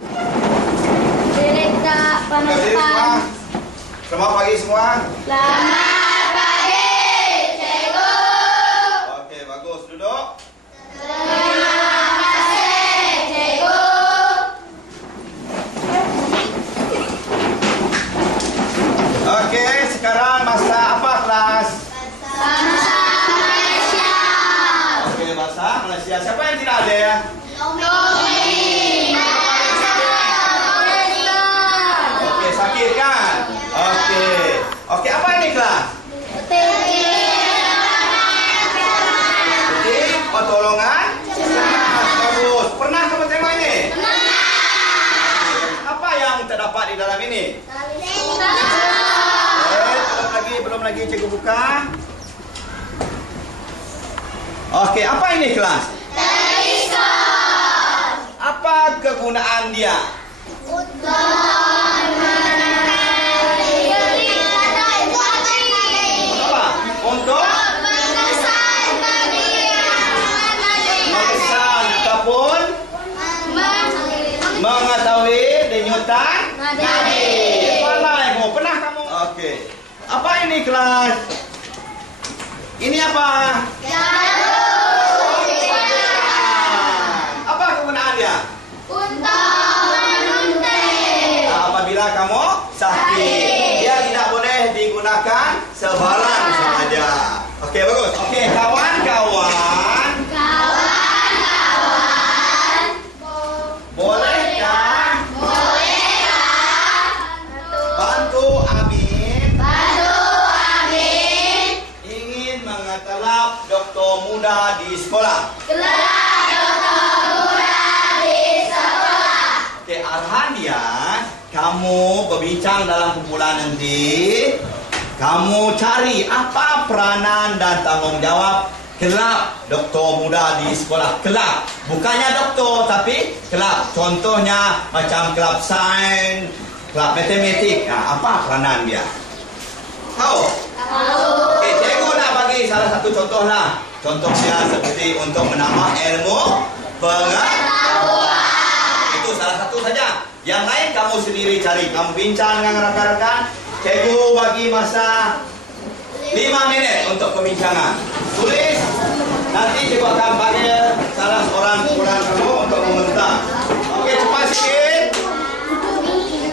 Direkta penumpang. Selamat pagi semua. Selamat pagi, cikgu. Oke, bagus. Duduk. Terima kasih, cikgu. Oke, sekarang masa apa kelas? Bahasa Malaysia. Oke, bahasa Malaysia. Siapa yang tidak ada ya? Oke, sakit kan? Oke, apa ini kelas? Ketik, pertolongan? Bagus. Pernah kamu tengok ini? Apa yang terdapat di dalam ini? Belum lagi cikgu buka. Oke, apa ini kelas? Apa kegunaan dia? Apa? Untuk mengesan ataupun mengetahui denyutan. Pernah kamu? Oke. Apa ini kelas? Ini apa? Apa kegunaan dia? Apabila kamu sakit, dia tidak boleh digunakan sebarang saja. Oke, bagus. Oke, kawan-kawan, bolehkah bantu Amin ingin mengetelap doktor muda di sekolah? Oke, arahan dia, kamu berbincang dalam kumpulan nanti, kamu cari apa peranan dan tanggung jawab kelab doktor muda di sekolah. Kelab, bukannya doktor tapi kelab. Contohnya macam kelab sains, kelab matematik. Apa peranan dia? Tahu? Oke, cikgu nak bagi salah satu contoh lah. Contohnya seperti untuk menambah ilmu pengetahuan. Itu salah satu saja. Yang lain kamu sendiri cari. Kamu bincang dengan rakan-rakan. Cikgu bagi masa 5 menit untuk pembincangan. Tulis. Nanti cikgu akan panggil salah seorang kumpulan kamu untuk komentar. Oke, cepat sikit.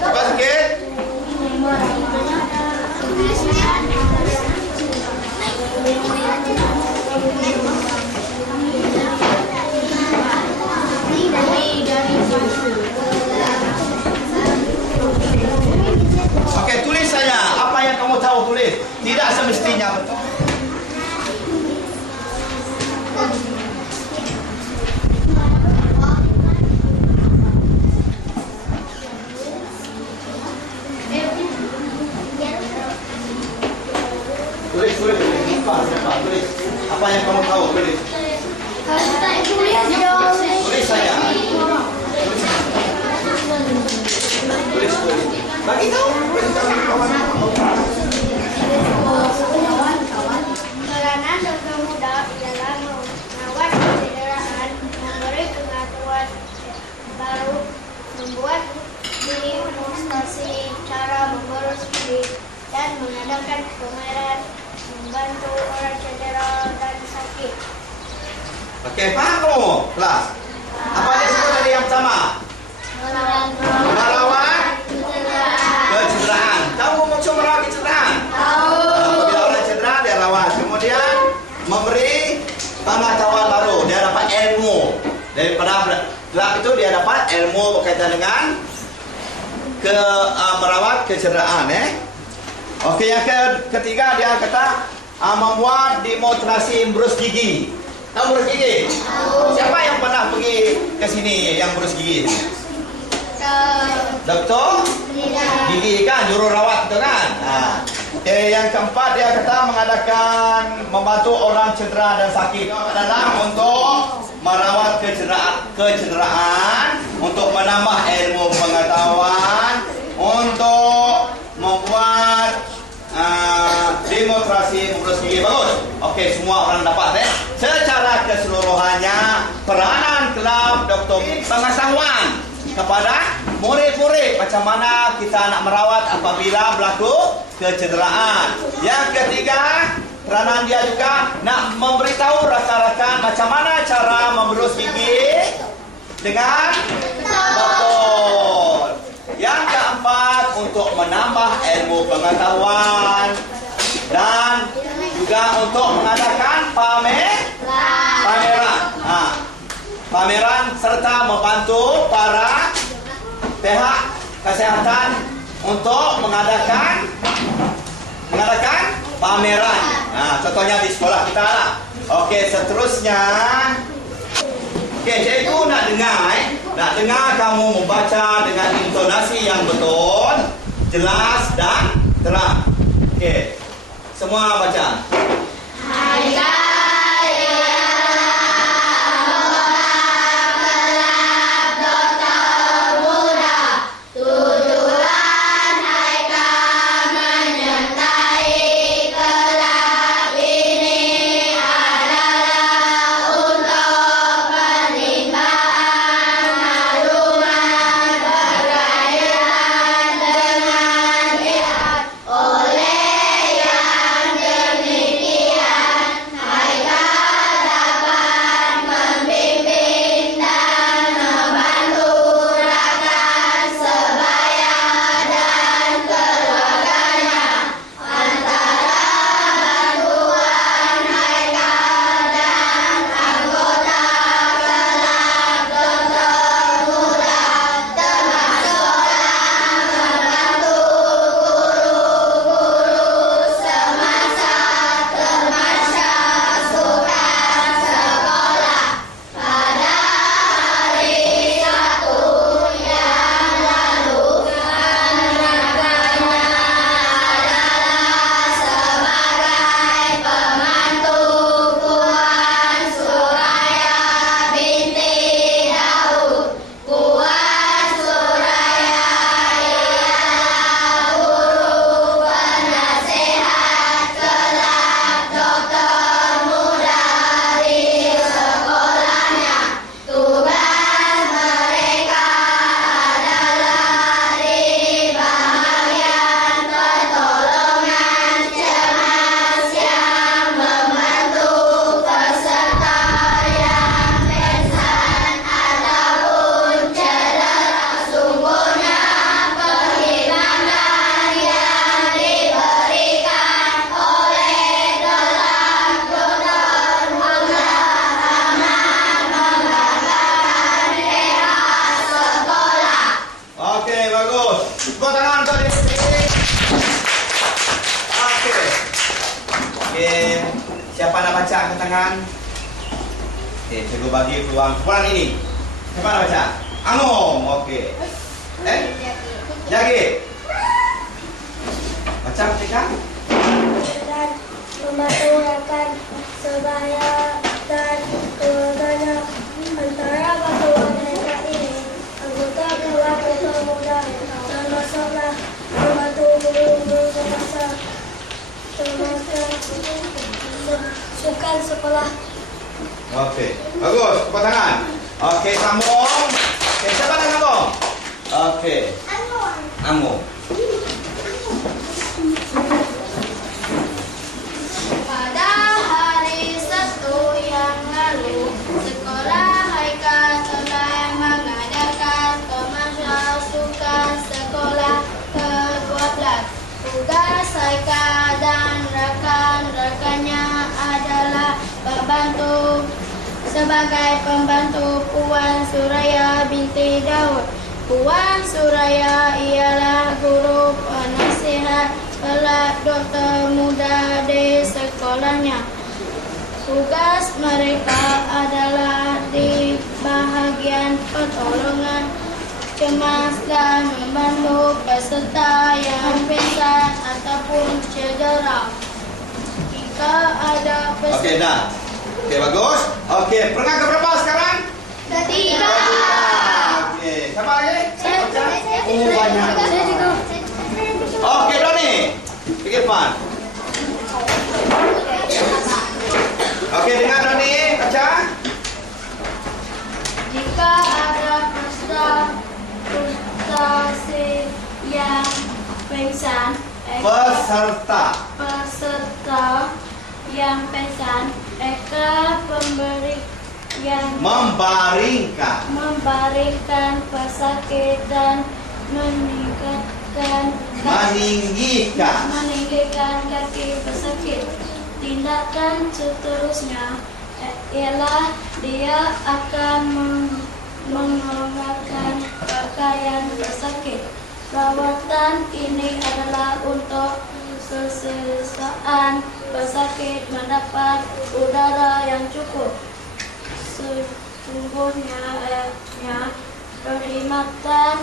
Cepat sikit. Oke, tulis saja. Apa yang kamu tahu tulis. Tidak semestinya betul. Tulis. Tulis. Apa yang kamu tahu tulis. Tulis saja. Tulis. Bagi tahu. Peranan dokter muda ialah mengawal kecederaan, memberi pengetahuan baru, membuat demonstrasi cara mengurus kulit, dan mengadakan pameran, membantu orang cedera dan sakit. Oke, paham kamu? Kelas. Apa dia sebut tadi yang pertama? Merawat kecederaan. Tahu maksud merawat kecederaan? Tahu. Apabila orang cedera, dia rawat. Kemudian memberi pengetahuan baru. Dia dapat ilmu. Daripada kelab itu dia dapat ilmu berkaitan dengan merawat kecederaan. Okey, yang ketiga dia kata membuat demonstrasi berus gigi. Tahu berus gigi? Tahu. Siapa yang pernah pergi ke sini yang berus gigi? Doktor gigi kan, jururawat itu kan. Yang keempat dia kata membantu orang cedera dan sakit adalah untuk merawat kecederaan, untuk menambah ilmu pengetahuan, untuk membuat demonstrasi mengurus gigi. Bagus. Okey, semua orang dapat Secara keseluruhannya peranan kelab doktor pengetahuan kepada murid-murid macam mana kita nak merawat apabila berlaku kecederaan. Yang ketiga, peranan dia juga nak memberitahu rakan-rakan macam mana cara memberus gigi dengan betul. Yang keempat, untuk menambah ilmu pengetahuan dan juga untuk mengadakan pameran. Pameran serta membantu para pihak kesihatan untuk mengadakan pameran. Contohnya di sekolah kita lah. Okey, seterusnya. Okey, cikgu nak dengar kamu membaca dengan intonasi yang betul, jelas dan terang. Okey. Semua baca. Tepuk tangan untuk dia. Okey. Siapa nak baca angkat tangan? Okey, cikgu bagi peluang kumpulan ini. Siapa nak baca? Angom. Okey. Jagi. Baca ketika Dan membantu rakan sebaya dan keluarganya antara batuan mereka ini anggota keluarga muda termasuklah membantu guru-guru semasa sukan sekolah. Okey, bagus. Tepuk tangan. Okey, sambung. Okey, siapa nak sambung? Okey. Angom. Pada hari Sabtu yang lalu, sekolah Haikal telah mengadakan pemasukan sekolah ke-12. Tugas Haikal dan rakan-rakannya adalah sebagai pembantu Puan Suraya binti Daud. Puan Suraya ialah guru penasihat pelak doktor muda di sekolahnya. Tugas mereka adalah di bahagian pertolongan cemas dan membantu peserta yang pingsan ataupun cedera. Jika ada peserta... Okey, dah. Okey, bagus. Okey, peringkat keberapa sekarang? Ketiga. Okey, siapa lagi? Saya banyak. Saya juga. Okey, Doni. Fikir Pan. Okey, dengar Doni. Baca. Jika ada peserta pingsan. Peserta yang pingsan. Eka pemberi yang membaringkan pesakit dan meninggikan kaki pesakit. Tindakan seterusnya ialah dia akan mengenakan pakaian pesakit. Rawatan ini adalah untuk keselesaan pesakit mendapat udara yang cukup. Sesungguhnya perkhidmatan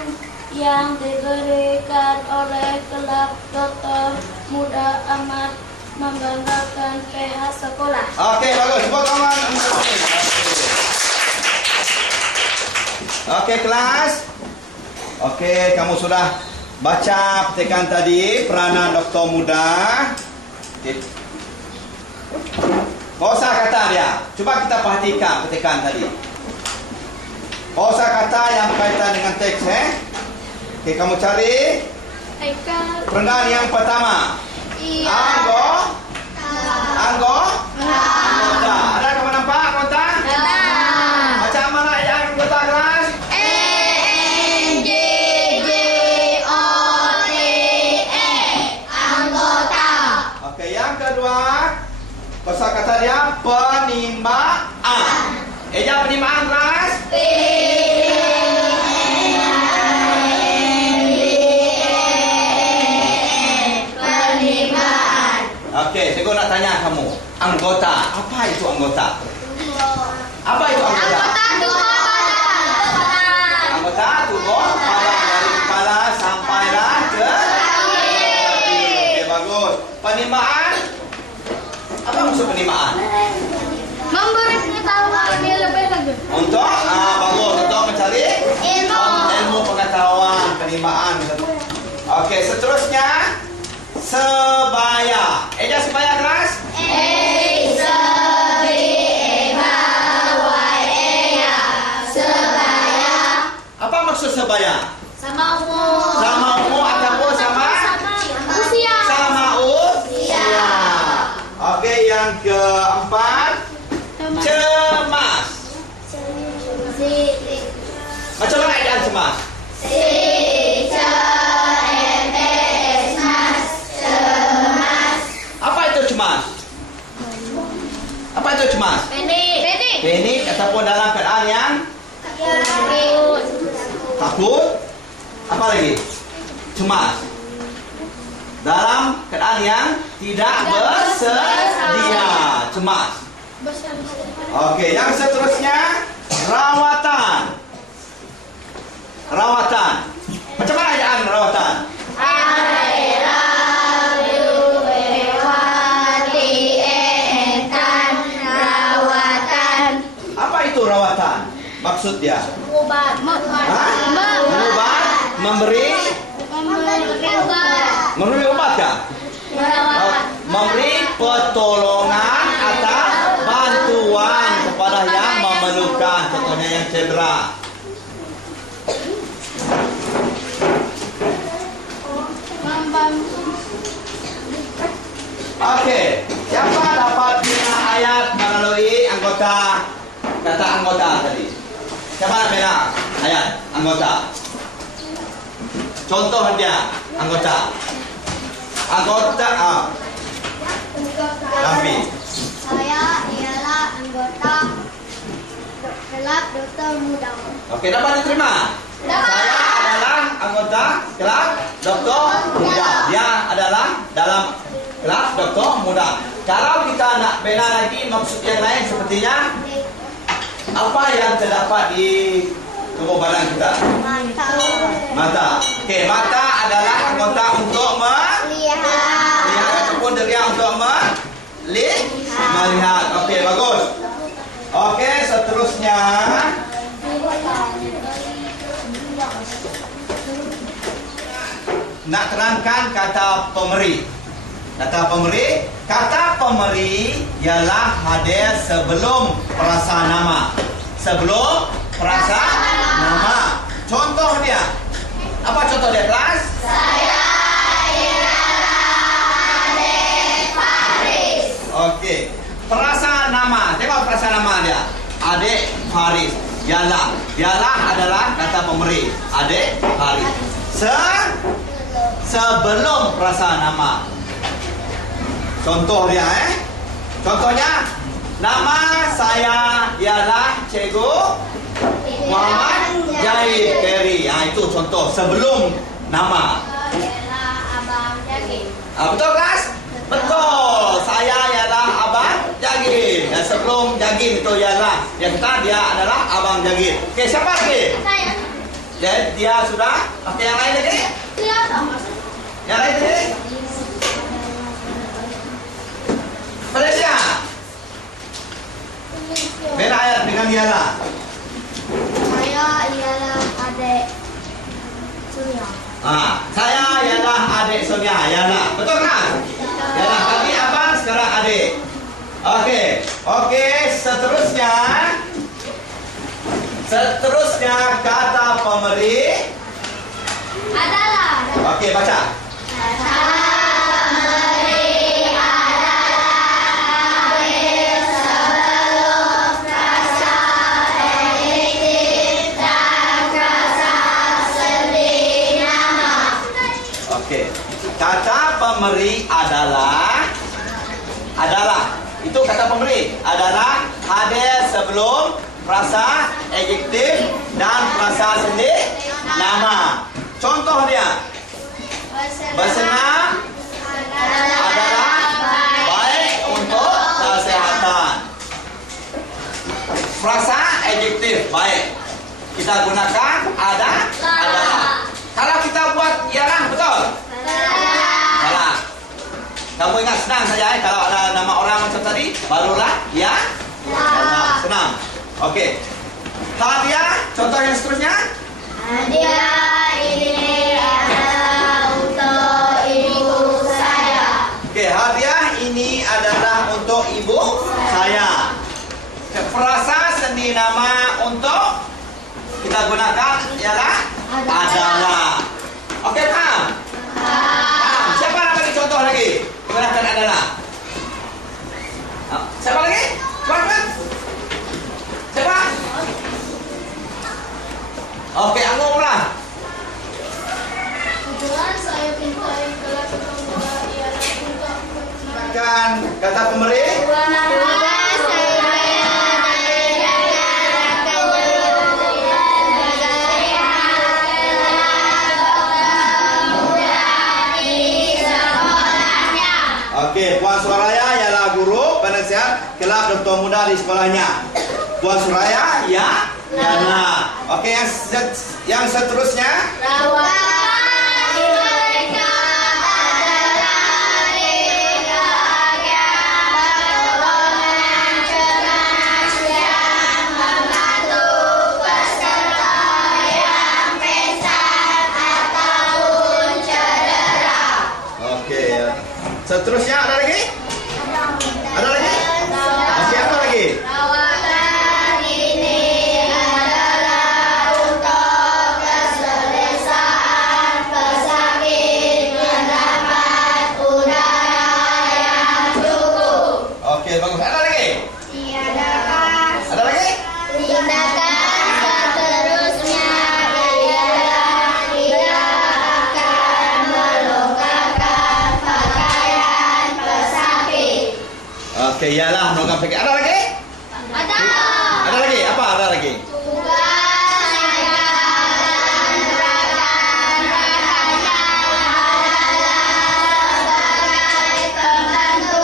yang diberikan oleh kelab dokter muda amat membanggakan pihak sekolah. Okey, bagus. Tepuk tangan. Okey, kelas. Okey, kamu sudah baca petikan tadi, peranan doktor muda. Okay. Kau usah kata dia. Cuba kita perhatikan petikan tadi. Kau usah kata yang berkaitan dengan teks, Okey, kamu cari perangan yang pertama. Anggota. Ada kamu nampak anggota? Macam mana yang anggota kelas? Anggota. Okey, yang kedua, kosakata dia penerimaan. Eja penerimaan kelas? Okey, saya nak tanya kamu. Anggota, apa itu anggota? Apa itu anggota? Anggota tubuh dari kepala sampailah ke kaki. Okey, bagus. Penerimaan? Apa maksud penerimaan? Memberi pengetahuan dia lebih lagi. Untuk bagus, untuk mencari ilmu pengetahuan, penerimaan. Okey, seterusnya sebaya. Eja sebaya kelas? Sebaya. Apa maksud sebaya? Sama umur. Sama umur ataupun sama Usia. sama usia. Okey, yang keempat cemas. Macam mana ejaan cemas? Apa itu cemas? Apa itu cemas? Panik ataupun dalam keadaan yang takut. Apa lagi? Cemas. Dalam keadaan yang tidak bersedia. Cemas. Okey, yang seterusnya rawatan. Rawatan. Macam mana ejaan rawatan? Apa itu rawatan? Maksud dia? Obat. Mengubah, memberi obat kah? Memberi pertolongan atau bantuan kepada yang memerlukan, contohnya yang cedera. Okey, siapa dapat bina ayat melalui anggota kata anggota tadi? Siapa nak bina ayat anggota? Contoh dia anggota. Rambi. Saya ialah anggota kelab dokter muda. Okey, dapat diterima? Saya adalah anggota kelab doktor muda. Dia adalah dalam kelab doktor muda. Kalau kita nak bina lagi maksud yang lain sepertinya apa yang terdapat di tubuh badan kita? Mata. Okey, mata adalah anggota untuk melihat ataupun deria untuk melihat. Okey, bagus. Okey, seterusnya nak terangkan kata pemberi. Kata pemberi ialah hadir sebelum perasaan nama. Contoh dia. Apa contoh dia, kelas? Saya Faris. Ialah adalah kata pemberi. Adik Faris. Sebelum rasa nama. Contoh dia Contohnya, nama saya ialah Cikgu Muhammad Jahid Peri. Itu contoh sebelum nama. Ialah Abang Jagir. Betul kelas? Betul. Saya ialah Abang Jagir. Dan sebelum Jagir itu ialah yang kita dia adalah Abang Jagir. Okey, siapa lagi? Saya. Dia sudah. Okey, yang lain lagi? Dia sama. Yang lain lagi? Malaysia. Beda ayat dengan ialah. Saya ialah adik Surya. Saya ialah adik Sonia. Ialah. Betul kan? Ialah. Tadi abang, sekarang adik. Okey, seterusnya kata pemberi Adalah. Okey, baca. Okey. Kata pemberi adalah itu kata pemberi adalah hadir sebelum frasa adjektif dan frasa sendiri nama. Contoh dia. Bersenam adalah baik untuk kesehatan. Frasa adjektif baik. Kita gunakan adalah. Kalau kita buat ialah, betul? Salah. Kamu ingat senang saja kalau ada nama orang macam tadi, barulah ya. Senang. Okey. Hadiah, contoh yang seterusnya. Hadiah ini adalah untuk ibu saya. Okey, hadiah ini adalah untuk ibu saya. Frasa sendi nama untuk kita gunakan ialah adalah. Okey, paham? Paham. Siapa nak bagi contoh lagi? Gunakan adalah. Siapa lagi? Cepat. Siapa? Okey, Anggung pula. Tujuan saya pintai kelas nomor ialah untuk Gunakan kata pemberi. Okey, Puan Suraya ialah guru penasihat kelab doktor muda di sekolahnya. Puan Suraya ya. Okey, yang seterusnya. Rawatan mereka adalah golongan cerdas yang membantu peserta yang pingsan ataupun cedera. Okey. Seterusnya ada lagi? Ada lagi? Okey, apa lagi? Rawatan ini adalah untuk keselesaan pesakit mendapat udara yang cukup. Okey, bagus. Ada lagi? Tiadakan Ada lagi? tindakan seterusnya ialah tidak akan melonggarkan pakaian pesakit. Okey, ialah menunggang fikir. Ada lagi? Ada. Ada lagi? Apa ada lagi? Tugas saya dan rakan-rakannya adalah sebagai pembantu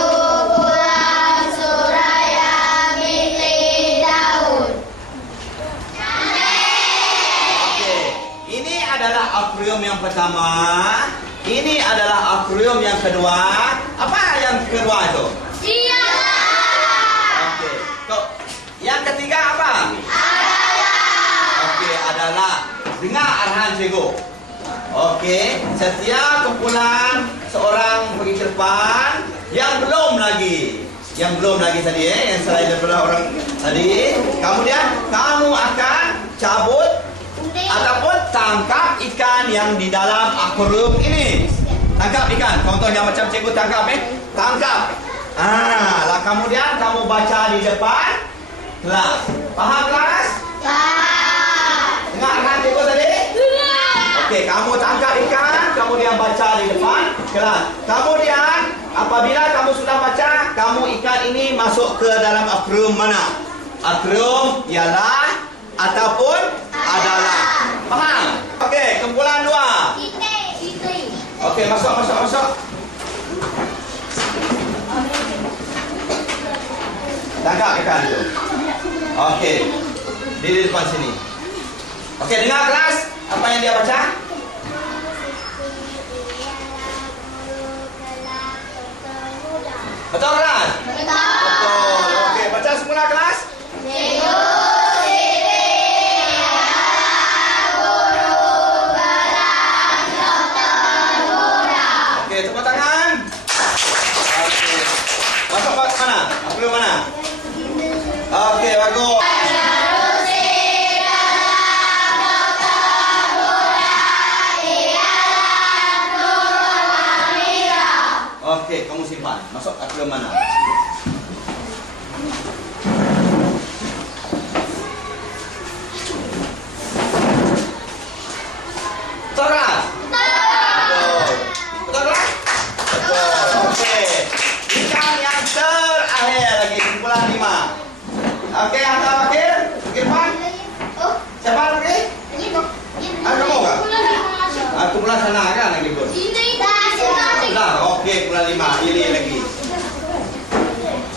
Puan Suraya binti Daud. Okey. Ini adalah akronim yang pertama. Ini adalah akronim yang kedua. Apa yang kedua itu? Okey. Yang ketiga apa? Okey, adalah. Dengar arahan cikgu. Okey, setiap kumpulan seorang pergi ke depan yang belum lagi tadi yang selain daripada orang tadi. Kemudian kamu akan cabut ataupun tangkap ikan yang di dalam akuarium ini. Tangkap ikan. Contohnya macam cikgu tangkap Tangkap. Lah kemudian kamu baca di depan kelas. Paham kelas? Dengar arahan cikgu tadi? Okey, kamu tangkap ikan, kemudian baca di depan kelas. Kemudian apabila kamu sudah baca, kamu ikan ini masuk ke dalam akronim mana? Akronim ialah ataupun adalah. Faham? Okey, kumpulan 2. Okey, masuk. Tangkap ikan itu. Okey. Di depan sini. Okey, dengar kelas. Apa yang dia baca? Betul kelas? Betul. Okey, baca semula kelas. Okey, tepuk tangan. Okey. Masuk mana? Belum mana? Okey, bagus. Okey, kamu simpan. Masuk ke mana? Betul kan? Betul. Betul kan? Betul. Okey. Ikan yang terakhir lagi, kumpulan 5. Okey, hantar wakil. Irfan. Siapa lagi? Kamu enggak? Kumpulan sana kan lagi pun. Nah, okey, kumpulan 5. Pilih lagi.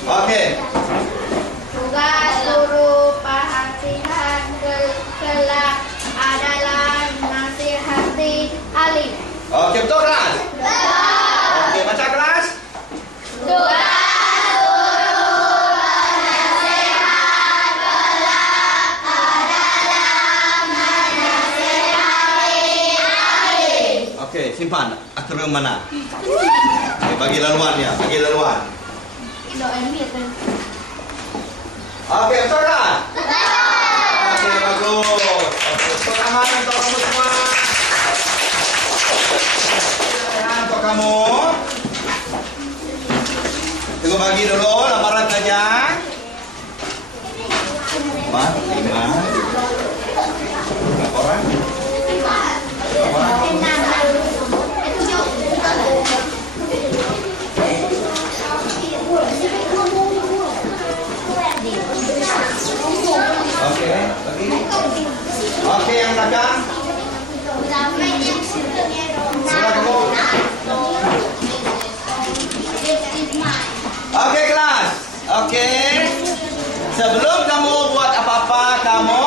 Okey. Tugas guru perhatian kelak adalah nasihati alif. Okey, betul kelas? Betul. Okey, baca kelas. Tugas okey, simpan. Akronim mana? Okay, bagi laluan ya, bagi laluan. Okey, betul kan? Okey, bagus. Okey, tepuk tangan untuk kamu semua. Untuk kamu. Tunggu bagi dulu lamaran saja. 4, 5. Berapa orang? Berapa orang? Okey, lagi. Okey, yang belakang. Sebelah kamu. Okey, kelas. Okey. Sebelum kamu buat apa-apa, kamu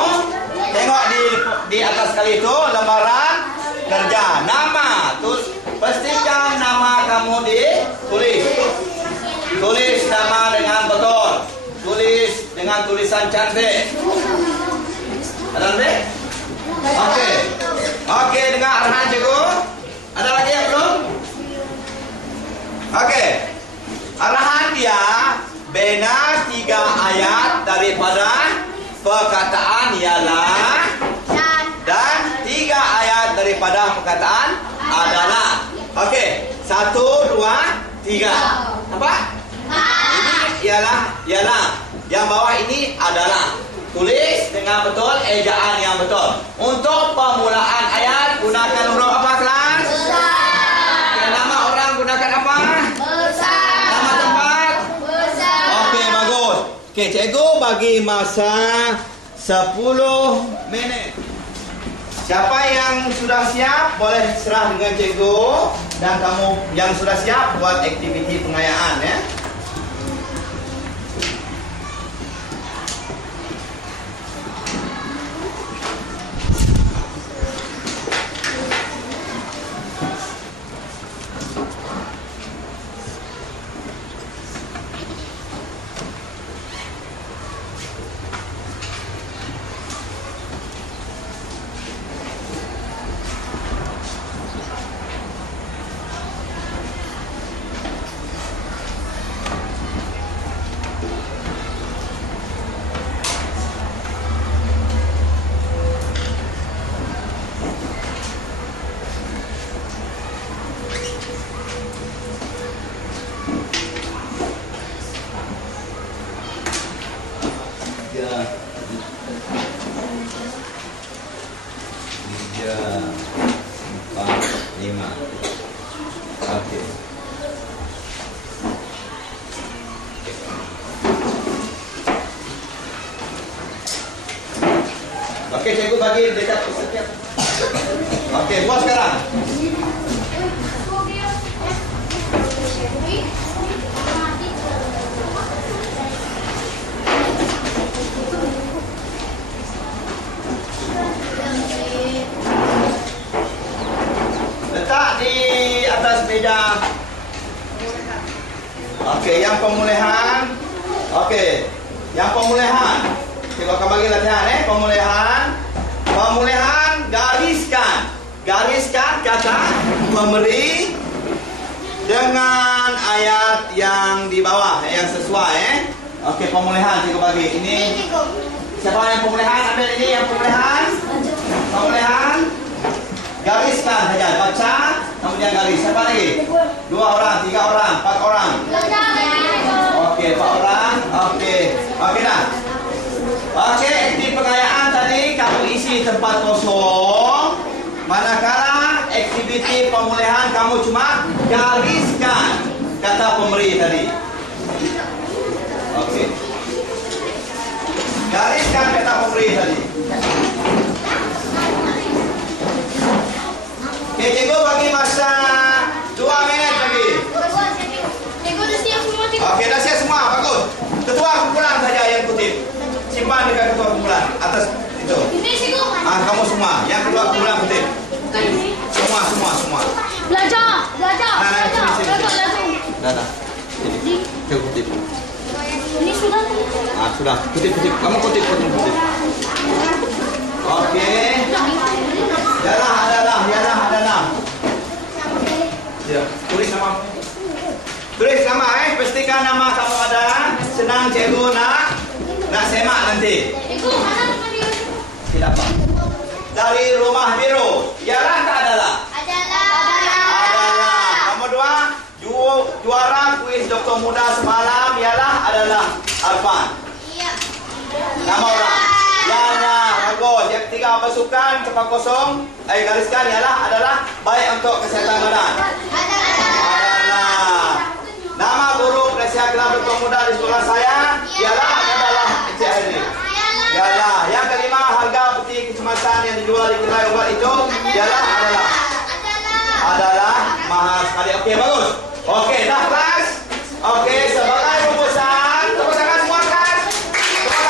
tengok di atas kali itu lembaran kerja. Nama, pastikan nama kamu ditulis. Tulis nama dengan betul. Tulis dengan tulisan cantik. Ada lebih? Okey. Okey, dengar arahan cikgu. Ada lagi yang belum? Okey. Arahan dia bina 3 ayat daripada perkataan ialah dan 3 ayat daripada perkataan adalah. Okey. 1, 2, 3. Apa? Ini ialah. Yang bawah ini adalah. Tulis dengan betul ejaan yang betul. Untuk permulaan ayat gunakan huruf apa kelas? Besar. Nama orang gunakan apa? Besar. Nama tempat? Besar. Okey, bagus. Okey, cikgu bagi masa 10 minit. Siapa yang sudah siap boleh serah dengan cikgu, dan kamu yang sudah siap buat aktiviti pengayaan ya. 5. Okey. Okey, cikgu bagi dekat setiap. Okey, buat sekarang. Letak di atas meja. Okey, yang pemulihan. Okey, yang pemulihan. Cikgu akan bagi latihan pemulihan. Pemulihan, gariskan. Gariskan kata memberi dengan ayat yang di bawah yang sesuai Okey, pemulihan cikgu bagi. Ini siapa yang pemulihan? Ambil ini yang pemulihan. Pemulihan. Gariskan saja, baca kemudian garis. Siapa lagi? 2 orang, 3 orang, 4 orang. Okey, 4 orang. Okey. Okey dah. Okey, aktiviti pengayaan tadi kamu isi tempat kosong. Manakala aktiviti pemulihan kamu cuma gariskan kata pemberi tadi. Okey. Gariskan kata pemberi tadi. Okey, cikgu bagi masa 2 minit lagi. Cikgu dah siap semua, cikgu. Okey, dah siap semua. Bagus. Ketua kumpulan saja yang kutip. Simpan dekat ketua kumpulan atas itu. Ini cikgu. Kamu semua yang ketua kumpulan kutip. Bukan ini. Semua. Belajar. Dah. Sini. Cikgu kutip. Ini sudah. Sudah. Kutip. Kamu kutip. Okey. Yalah adalah. Ya, tulis nama. Pastikan nama kamu ada. Senang cikgu nak semak nanti. Cikgu, mana tempat dia? Tidak apa. Dari rumah biru. Yalah tak adalah? Adalah. Nomor 2, juara kuis doktor muda semalam ialah adalah Arfan. Iya. Nama orang. Bagus. Yang ketiga pasukan tempat kosong. Gariskan ialah adalah baik untuk kesihatan badan. Adalah. Nama guru Presiden Kelab Doktor Muda di sekolah saya ialah adalah Encik Hairi. Ialah. Yang kelima, harga peti kecemasan yang dijual di kedai obat itu ialah adalah mahal sekali. Okey, bagus. Okey, dah kelas. Okey, sebagai rumusan, tepuk tangan semua kelas. Tepuk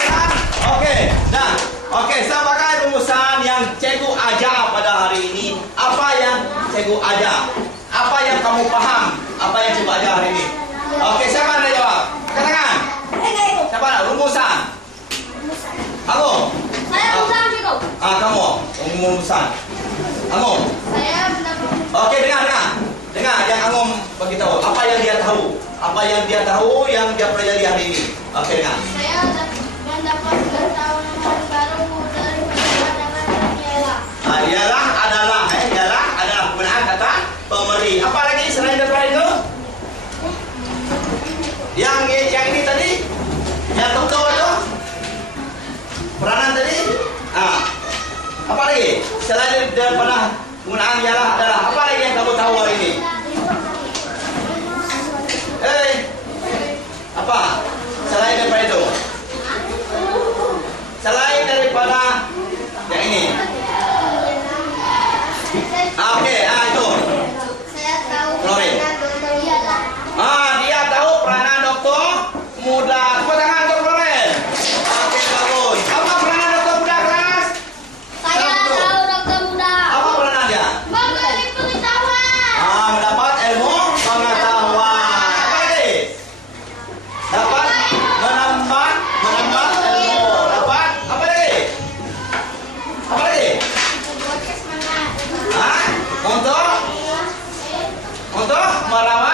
tangan. Okey, dah. Okey, sebagai rumusan yang cikgu ajar pada hari ini, apa yang cikgu ajar? Apa yang kamu faham? Apa yang cikgu ajar hari ini? Okey, siapa nak jawab? Angkat tangan. Siapa nak? Rumusan. Kamu? Saya rumusan, cikgu. Kamu. Rumusan. Kamu? Saya pendapat. Okey, dengar yang Angum bagi tahu. Apa yang dia tahu? Apa yang dia tahu yang dia pelajari hari ini? Okey, dengar. Saya mendapat pengetahuan baru dari pandangan dan ialah. Ialah adalah penggunaan kata pemberi. Apa lagi selain daripada itu? Yang ini tadi? Yang doktor itu? Peranan tadi? Apa lagi? Selain daripada penggunaan ialah adalah, apa lagi yang kamu tahu hari ini? Apa? Selain daripada itu? Selain daripada yang ini? Okey, itu. Saya tahu Glory. peranan dokter ialah. Dia tahu peranan doktor muda. Tepuk tangan untuk Glory. Okey, bagus. Apa peranan doktor muda kelas? Saya tahu dokter muda. Apa peranan dia? Memberi pengetahuan. Mendapat ilmu pengetahuan. Apa lagi? Dapat menambah ilmu. Dapat apa lagi? Apa lagi? Podcast mana? Untuk merawat